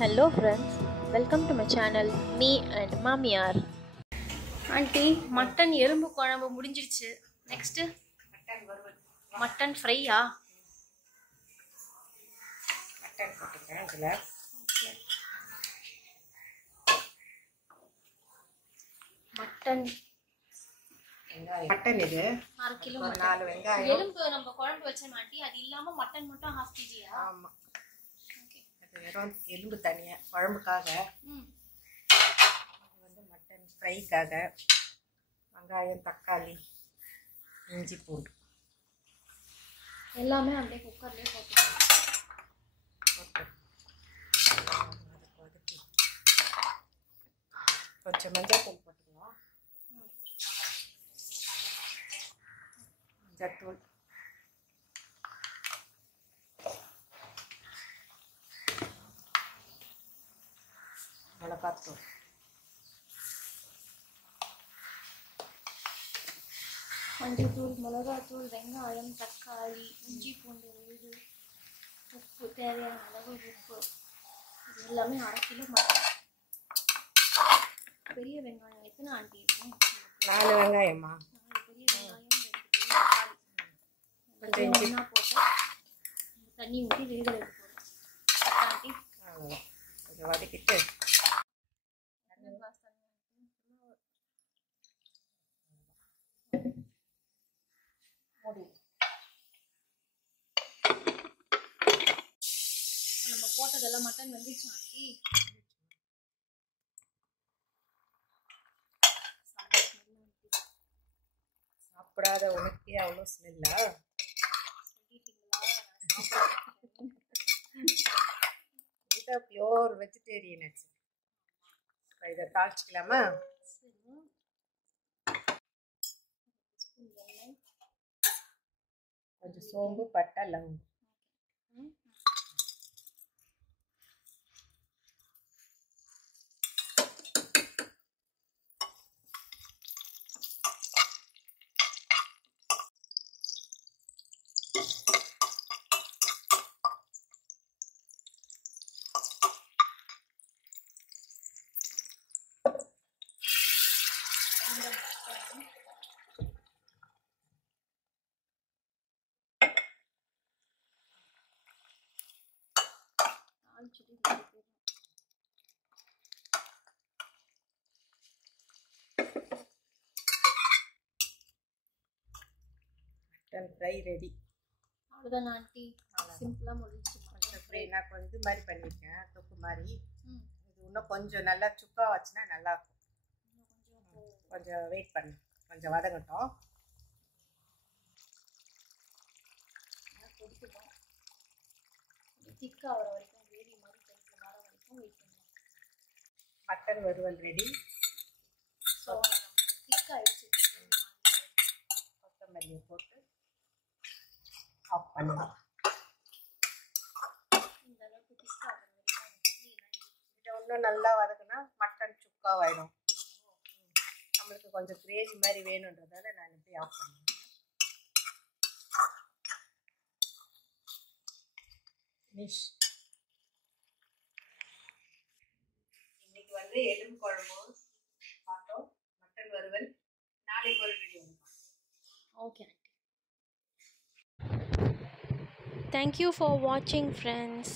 Hello friends, welcome to my channel, me and Mamiyar. Aunty mutton எலும்பு குழம்பு முடிஞ்சிருச்சு. Next mutton ஃப்ரையா? Mutton போட்டுக்கிறேன் இதில். மட்டன் இது 1/2 கிலோ. 4 வெங்காயம். எலும்பு நம்ம குழம்பு வச்சோம் ஆண்டி, அது இல்லாம மட்டன் மட்டும் 1/2 kg. ஆமாம், அது வெறும் எலும்பு தனியாக குழம்புக்காக. இது வந்து மட்டன் ஃப்ரைக்காக. வெங்காயம், தக்காளி, இஞ்சி, பூண்டு எல்லாமே அப்படியே குக்கர்லேயே போட்டுக்கலாம். அதுக்கு வதக்கி கொஞ்சம் மஞ்சள் தூள் போட்டுக்கலாம். மஞ்சத்தூள், மிளகாத்தூள், மஞ்சத்தூள், மிளகாத்தூள், வெங்காயம், தக்காளி, இஞ்சி பூண்டு விழுது, உப்பு, தேவையான அளவு உப்பு. இது எல்லாமே 1/2 கிலோ மட்டன். பெரிய வெங்காயம் எத்தனை ஆண்டி இருக்கும்? 4 வெங்காயம்மா. 4 பெரிய வெங்காயம், 2 பெரிய தக்காளி. கொஞ்சம் இஞ்சி ஒன்றா போட்டு தண்ணி ஊற்றி வேக வைக்க போகிறோம். ஆண்டி அவ்வளோதான். கொஞ்சம் வதக்கிட்டு மூடி. நம்ம போட்டதெல்லாம் மட்டன் வந்துச்சு ஆண்டி. சாப்பிடாத உனக்கே அவ்வளோ ஸ்மெல்லா? இதான் பியோர் வெஜிடேரியன் ஆச்சு. இதை தாளிச்சிக்கலாமா? கொஞ்சம் சோம்பு, பட்டை, லவங்கம். Mutton fry ready. அவ்வளோதான் ஆண்டி, சிம்பிளாக முடிச்சு. மட்டன் ஃப்ரை நான் கொஞ்சம் இது மாதிரி பண்ணியிருக்கேன், தொக்கு மாதிரி. இது இன்னும் கொஞ்சம் நல்லா சுக்கா வச்சுன்னா நல்லாயிருக்கும். கொஞ்சம் வெயிட் பண்ணு, கொஞ்சம் வதங்கட்டும். கொடுத்துட்டோம். திக்காக வர வரைக்கும், கிரேவி மாதிரி டைப்பில் வர வரைக்கும் வெயிட் பண்ணுவோம். மட்டன் வறுவல் ரெடி. ஸோ திக்காகிடுச்சு. கொத்தமல்லியை போட்டு ஆஃப் பண்ணலாம். இந்த அளவுக்கு திக்காக வர வரைக்கும் இதை இன்னும் நல்லா வதக்குனா மட்டன் சுக்காவாயிடும். நம்மளுக்கு கொஞ்சம் கிரேவி மாதிரி வேணுன்றதால நான் இப்படி ஆஃப் பண்ணுவேன். ஃபினிஷ். இன்னைக்கு வந்து எலும்பு குழம்பு பார்த்தோம், மட்டன் வறுவல். நாளைக்கு ஒரு video. Okay aunty. Thank you for watching friends.